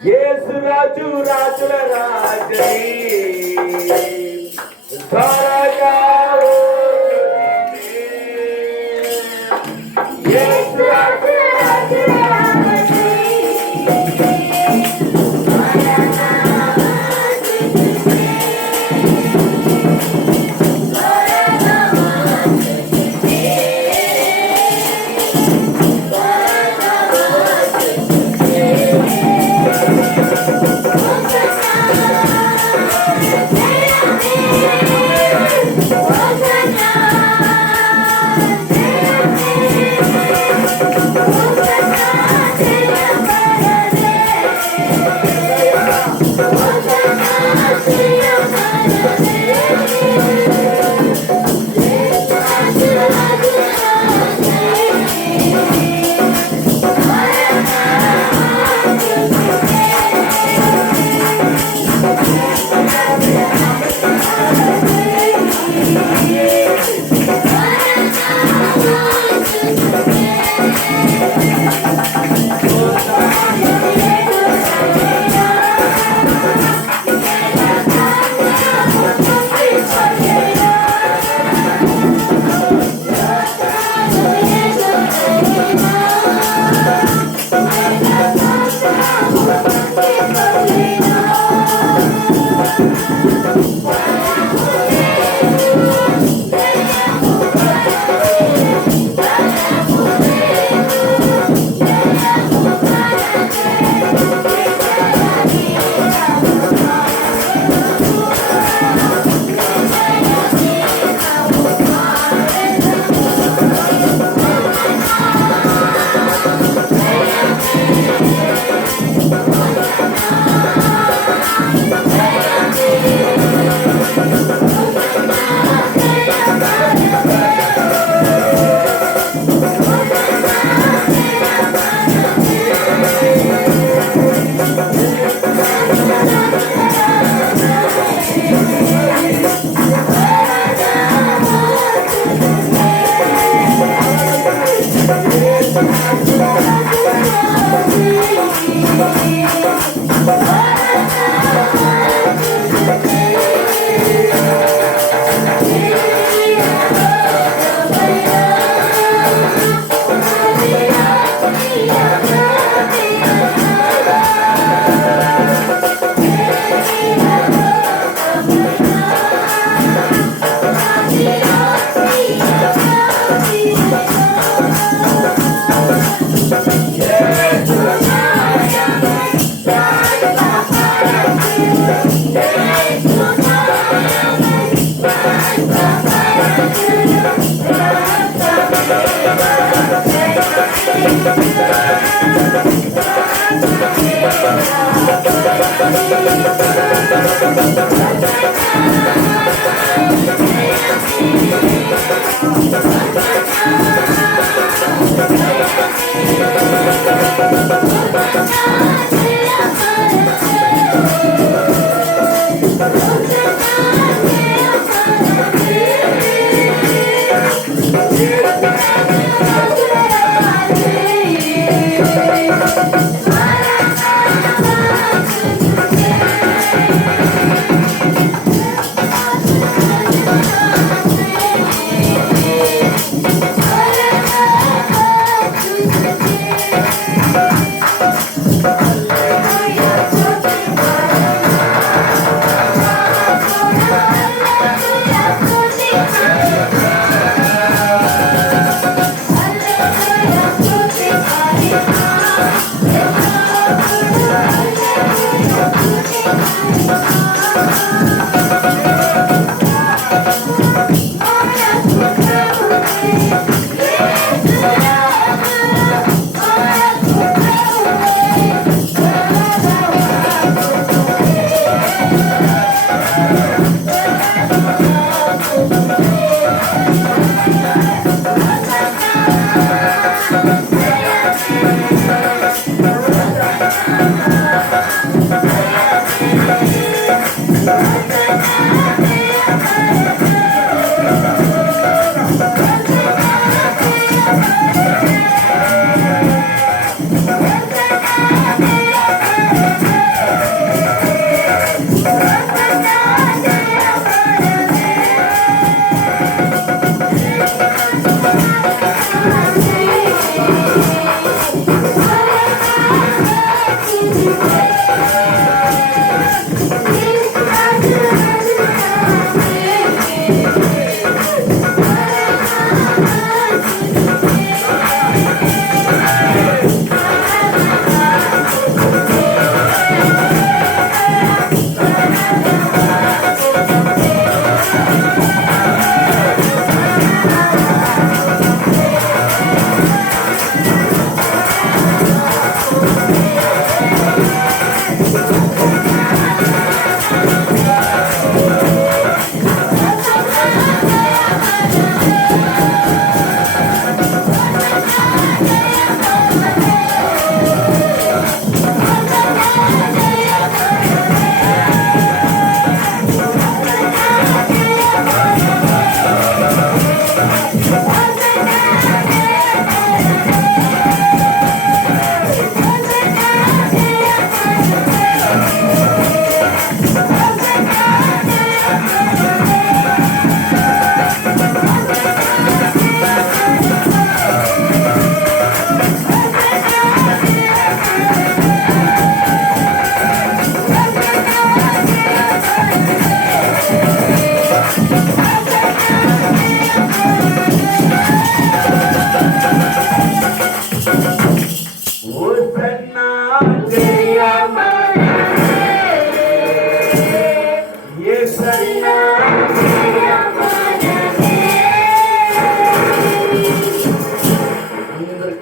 యేసురాజు రాజుల రాజై త్వరగా వచ్చునే. యేసురాజు రాజుల రాజై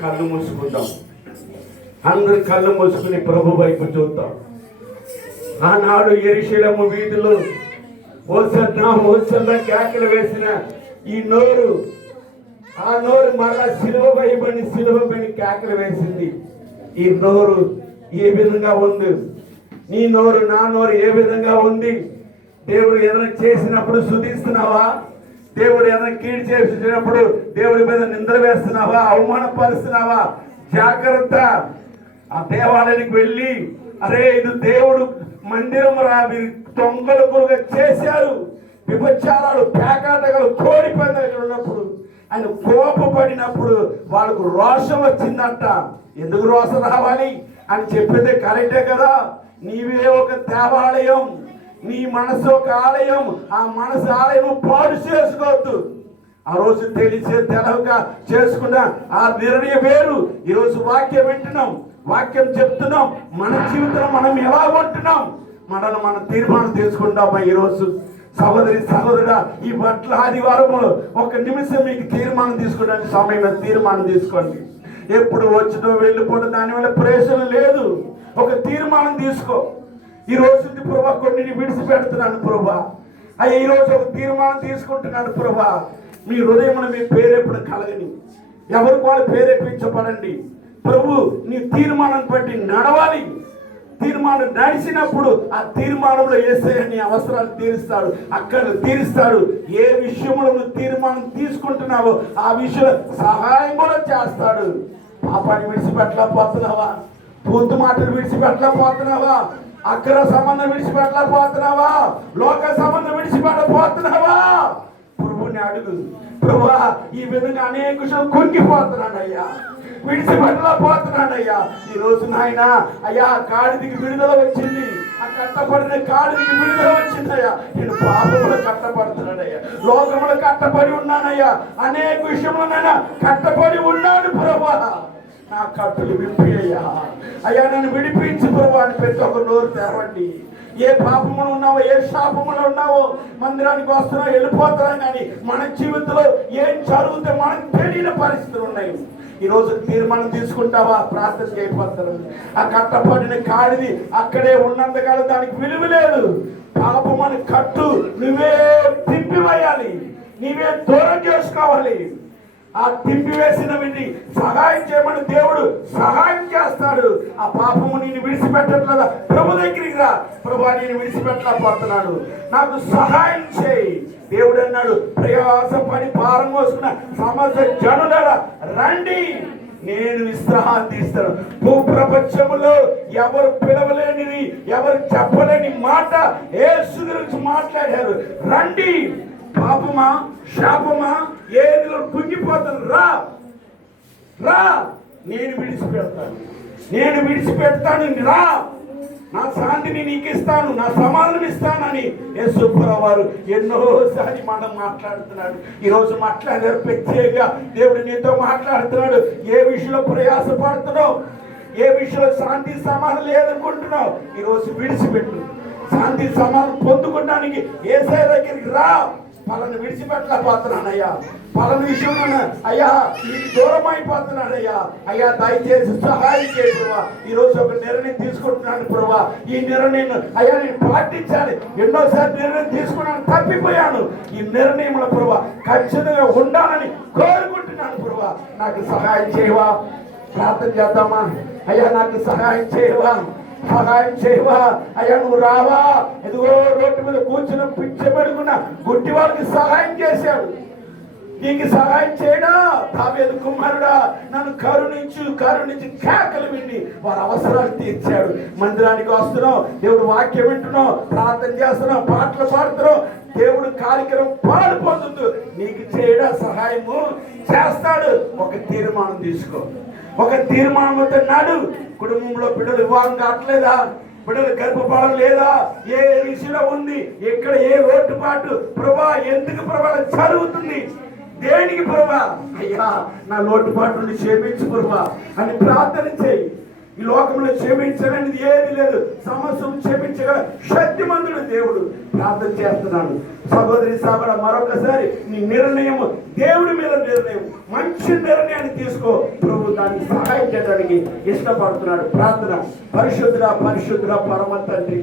కళ్ళు మూసుకుందాం. అందరు కళ్ళు మూసుకుని ప్రభు వైపు చూద్దాం. ఆనాడు యెరూషలేము వీధులు హోసన్నా హోసన్నా కేకలు వేసిన ఈ నోరు, ఆ నోరు మరలా సిలువ వేయబడి కేకలు వేసింది. ఈ నోరు ఏ విధంగా ఉంది? నీ నోరు నా నోరు ఏ విధంగా ఉంది? దేవుడు ఏదైనా చేసినప్పుడు స్తుతిస్తున్నావా? దేవుడు ఏదైనా కీడు చేసినప్పుడు దేవుడి మీద నిందలు వేస్తున్నావా? అవమానపరుస్తున్నావా? జాగ్రత్త. ఆ దేవాలయానికి వెళ్ళి, అరే ఇది దేవుడు మందిరం రా, మీరు దొంగలుగా చేశారు, విభచారాలు, పేకాటగాలు, కోడి పందాలు ఉన్నప్పుడు ఆయన కోపపడినప్పుడు వాళ్ళకు రోషం వచ్చిందంట. ఎందుకు రోషం రావాలి అని చెప్పేది కరెక్టే కదా. నీవే ఒక దేవాలయం, నీ మనసు ఒక ఆలయం. ఆ మనసు ఆలయం పాడు చేసుకోవద్దు. ఆ రోజు తెలిసే తెలవక చేసుకున్న ఆ నిర్ణయం వేరు. ఈరోజు వాక్యం వింటున్నాం, వాక్యం చెప్తున్నాం, మన జీవితంలో మనం ఎలా ఉంటున్నాం, మనం తీర్మానం తీసుకుంటామా? ఈరోజు సహోదరుడా, ఈ బట్ల ఆదివారంలో ఒక నిమిషం మీకు తీర్మానం తీసుకోవడానికి సమయం, తీర్మానం తీసుకోండి. ఎప్పుడు వచ్చినో వెళ్ళిపోవడం దానివల్ల ప్రయోజనం లేదు. ఒక తీర్మానం తీసుకో. ఈ రోజు ప్రభా కొన్ని విడిచిపెడుతున్నాను ప్రభా, అయ్యా ఈరోజు ఒక తీర్మానం తీసుకుంటున్నాను ప్రభా. మీ హృదయంలో మీ పేరెప్పుడు కలగని, ఎవరికి వాళ్ళు ప్రేరేపించబడండి. ప్రభు నీ తీర్మానం బట్టి నడవాలి. తీర్మానం నడిచినప్పుడు ఆ తీర్మానంలో యేసయ్య నీ అవసరాలు తీరుస్తాడు, అక్కడ తీరుస్తాడు. ఏ విషయంలో నువ్వు తీర్మానం తీసుకుంటున్నావో ఆ విషయంలో సహాయం కూడా చేస్తాడు. పాపాన్ని విడిచిపెట్టలేకపోతున్నావా? పూర్తి మాటలు విడిచిపెట్టలేకపోతున్నావా? అక్ర సంబంధం విడిచిపెట్టలేకపోతున్నావా? లోక సంబంధం విడిచిపెట్టకపోతున్నావా? ప్రభుని అడుగు. ప్రభువా, ఈ విధంగా అనేక విషయాలు కుంగిపోతున్నానయ్యా, విడిచిపెట్టలేకపోతున్నానయ్యా. ఈ రోజు నాయన అయ్యా కాడిదికి విడుదల వచ్చింది, ఆ కట్టబడిన కాడిదికి విడుదల వచ్చిందయ్యా. నేను పాపములు కట్టబడుతున్నానయ్యా, లోకములు కట్టబడి ఉన్నానయ్యా, అనేక విషయంలోనైనా కట్టబడి ఉన్నాను ప్రభువా. నా కట్టులు విప్పి అయ్యా, అయ్యా నన్ను విడిపించి ప్రభు అని ప్రతి ఒక్క నోరు తెరవండి. ఏ పాపములు ఉన్నావో, ఏ శాపములు ఉన్నావో, మందిరానికి వస్తున్నావు వెళ్ళిపోతున్నాం, కానీ మన జీవితంలో ఏం జరుగుతే మనకు తెలియని పరిస్థితులు ఉన్నాయి. ఈరోజు తీర్మానం తీసుకుంటావా? ప్రార్థన చేయబోతారు. ఆ కట్టబడిన కాడిది అక్కడే ఉన్నంతకాలం దానికి విలువ లేదు. పాపమని కట్టు నువ్వే తిప్పివేయాలి, నీవే దూరం చేసుకోవాలి. ఆ తింపివేసినవి సహాయం చేయమని దేవుడు సహాయం చేస్తాడు. ఆ పాపము నేను విడిచిపెట్టట్లేదా? ప్రభు దగ్గరికి రా. ప్రభు నేను విడిచిపెట్టలేకపోతున్నాడు, నాకు సహాయం చేయి. దేవుడు అన్నాడు, ప్రయాసపడి భారం మోసుకున్న సమస్త జనులారా రండి, నేను విశ్రాంతి ఇస్తాను. భూప్రపంచంలో ఎవరు పిలవలేనివి, ఎవరు చెప్పలేని మాట యేసు గురించి మాట్లాడారు. రండి, పాపమా శాపమా ఏదిలో కుంగిపోతాను, రా రా, నేను విడిచిపెడతాను, రా, నా శాంతిని నీకు ఇస్తాను, నా సమాధానం ఇస్తానని యేసుప్రభువు వారు ఎన్నోసారి మనం మాట్లాడుతున్నాడు. ఈరోజు మాట్లాడారు ప్రత్యేకంగా దేవుడు నీతో మాట్లాడుతున్నాడు. ఏ విషయంలో ప్రయాసపడుతున్నావు, ఏ విషయంలో శాంతి సమాధానం లేదనుకుంటున్నావు, ఈరోజు విడిచిపెట్టు. శాంతి సమాధానం పొందుకోవడానికి యేసయ్య దగ్గరికి రా. పలాను విడిచిపెట్టలేకపోతున్నానయ్యా, పలాను విషయంలో అయ్యా నీకు దూరం అయిపోతున్నానయ్యా, అయ్యా దయచేసి సహాయం చేయ ప్రభా. ఈరోజు ఒక నిర్ణయం తీసుకుంటున్నాను ప్రభా. ఈ నిర్ణయం అయ్యా నేను పాటించాలి. ఎన్నోసార్లు నిర్ణయం తీసుకున్నాను, తప్పిపోయాను. ఈ నిర్ణయంలో ప్రభా ఖచ్చితంగా ఉండాలని కోరుకుంటున్నాను ప్రభా. నాకు సహాయం చేయవా? ప్రార్థన చేద్దామా? అయ్యా నాకు సహాయం చేయవా? సహాయం చేయవా? అయ్యా నువ్వు రావా? ఎదుగో రోడ్డు మీద కూర్చున్న పిచ్చబడుకున్న గుడ్డి వాళ్ళకి సహాయం చేశాడు, నీకు సహాయం చేయడా? దావీదు కుమారుడా నన్ను కరుణించి కేకలు విని వారి అవసరాలు తీర్చాడు. మందిరానికి వస్తున్నావు, దేవుడు వాక్యం వింటున్నావు, ప్రార్థన చేస్తున్నావు, పాటలు పాడుతున్నావు, దేవుడు కార్యక్రమం పాలు పొందుతూ నీకు చేయడా? సహాయము చేస్తాడు. ఒక తీర్మానం తీసుకో, ఒక తీర్మానంతో నాడు. కుటుంబంలో బిడ్డలు వివాహం కావట్లేదా? బిడ్డలు గర్భఫలం లేదా? ఏ విషయంలో ఉంది? ఎక్కడ ఏ లోటుపాటు ప్రభా? ఎందుకు ప్రభా జరుగుతుంది? దేనికి ప్రభా? అయ్యా నా లోటుపాటు నుండి క్షమించు ప్రభా అని ప్రార్థన చేయి. ఈ లోకంలో క్షమించలేనిది ఏది లేదు. సమస్యను క్షమించగల శక్తిమంతుడు దేవుడు. ప్రార్థన చేస్తున్నాను సహోదరి సహోదర, మరొకసారి నీ నిర్ణయం దేవుడి మీద నిర్ణయం, మంచి నిర్ణయాన్ని తీసుకో. ప్రభు దానికి సహాయం చేయడానికి ఇష్టపడుతున్నాడు. ప్రార్థన. పరిశుద్ధుడా పరిశుద్ధుడా పరమ తండ్రి,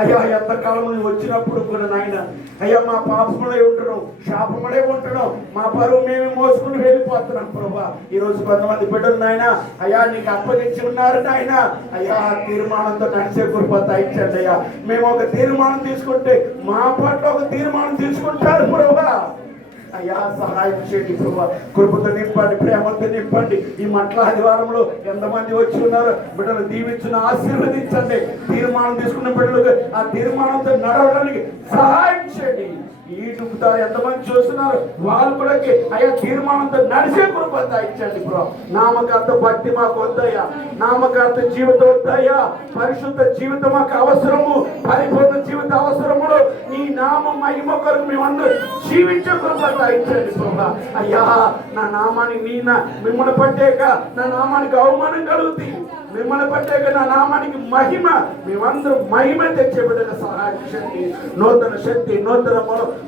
అయ్యా ఎంతకాలం నువ్వు వచ్చినప్పుడు కూడా నాయన, అయ్యా మా పాపములే ఉంటున్నాం, శాపములే ఉంటున్నాం, మా పరువు మేము మోసుకుని వెళ్ళిపోతున్నాం. ప్రభా ఈరోజు కొంతమంది బిడ్డలు నాయన అయ్యా నీకు అప్పగించి ఉన్నారు నాయన. అయ్యా తీర్మానంతో నడిచే కృప ఇచ్చండి అయ్యా. మేము ఒక తీర్మానం తీసుకుంటే మా పట్ల ఒక తీర్మానం తీసుకుంటారు ప్రభా. అయ్యా సహాయం చేయండి ప్రభా. కృపతో నింపండి, ప్రేమతో నింపండి. ఈ మట్ల ఆదివారంలో ఎంతమంది వచ్చి ఉన్నారు బిడ్డలు దీవించిన ఆశీర్వదించండి. తీర్మానం తీసుకున్న బిడ్డలకు ఆ తీర్మానంతో నడవడానికి సహాయం చేయండి. ఈ యూట్యూబ్ ఎంతమంది చూస్తున్నారు వాళ్ళు కూడా అయ్యా తీర్మానంతో నడిచే కృప ఇచ్చండి బ్రో. నామకార్థ భక్తి మాకు వద్దయ్యా, నామకార్థ జీవితం వద్దయ్యా. పరిశుద్ధ జీవితం మాకు అవసరము, పరిపూర్ణ జీవిత అవసరములు. నీ నామం మహిమ కొరకు మేమందరూ జీవించే కృప ఇచ్చండి ప్రభా. అయ్యా నా నామానికి మిమ్మల్ని పట్టాక నా నామానికి అవమానం కలుగుతుంది, మిమ్మల్ని పట్టాక నా నామానికి మహిమ, మేమందరూ మహిమ తెచ్చే బిడ్డగా సహాయం చేయండి. నూతన శక్తి,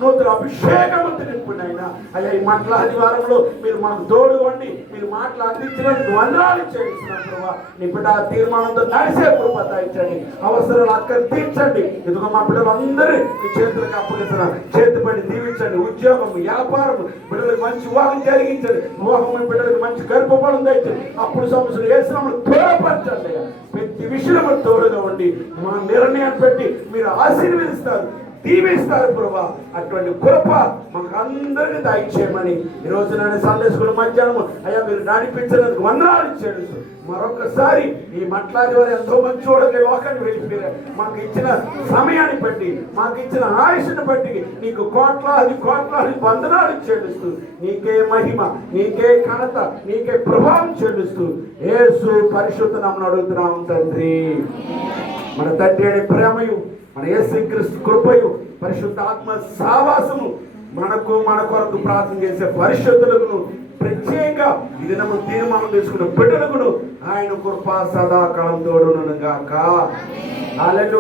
నూతన అభిషేకం నింపండి అయినా. అయ్యా ఈ మాటల ఆదివారంలో మీరు మాకు తోడు వండి మీరు మాటలు అందించినందుకు వందనాలు చేస్తున్నాం ప్రభా. నీ బిడ్డ తీర్మానంతో నడిచే కృప ఇచ్చండి, అవసరాలు అక్కడ తీర్చండి. ఎందుకు మా బిడ్డలందరూ మీ చేతులకు అప్పగిస్తున్నారు. చేతి పడి దీవించండి. ఉద్యోగం, వ్యాపారం, బిడ్డలకు మంచి వివాహం జరిగించండి. వివాహం బిడ్డలకు మంచి గర్భఫలం తెచ్చండి. అప్పుడు సమస్యలు ఏ శ్రమలు తోడపరచండి. ప్రతి విషయంలో తోడుగా ఉండి మా నిర్ణయాన్ని పెట్టి మీరు ఆశీర్వదిస్తారు, దీవిస్తారు ప్రభా. అటువంటి కృప మాకు అందరికీ దయచేయమని ఈరోజు నేను సండే స్కూల్ మధ్యాహ్నం అయ్యా మీరు నడిపించినందుకు వందనాలు చేస్తూ మరొకసారి ఈ మట్లాది వారు ఎంతో మంది చూడలే లోకాన్ని వెళ్ళిపోయారు. మాకు ఇచ్చిన సమయాన్ని బట్టి, మాకు ఇచ్చిన ఆయుష్ని బట్టి నీకు కోట్లాది వందనాలు చెల్లిస్తూ నీకే మహిమ, నీకే ఘనత, నీకే ప్రభావం చెల్లిస్తూ యేసు పరిశుద్ధ నామమున అడుగుతున్నాం తండ్రి. మన తండ్రి అనే ప్రేమయు, మన యేసుక్రీస్తు కృపయు, పరిశుద్ధాత్మ సావాసము మనకు మన కొరకు ప్రార్థన చేసే పరిశుద్ధులకు ప్రత్యేక ఇది నమ్మ తీర్మానం తీసుకున్న బిడ్డలకు ఆయన కృప సదాకాలం తోడును గాక. హల్లెలూయా.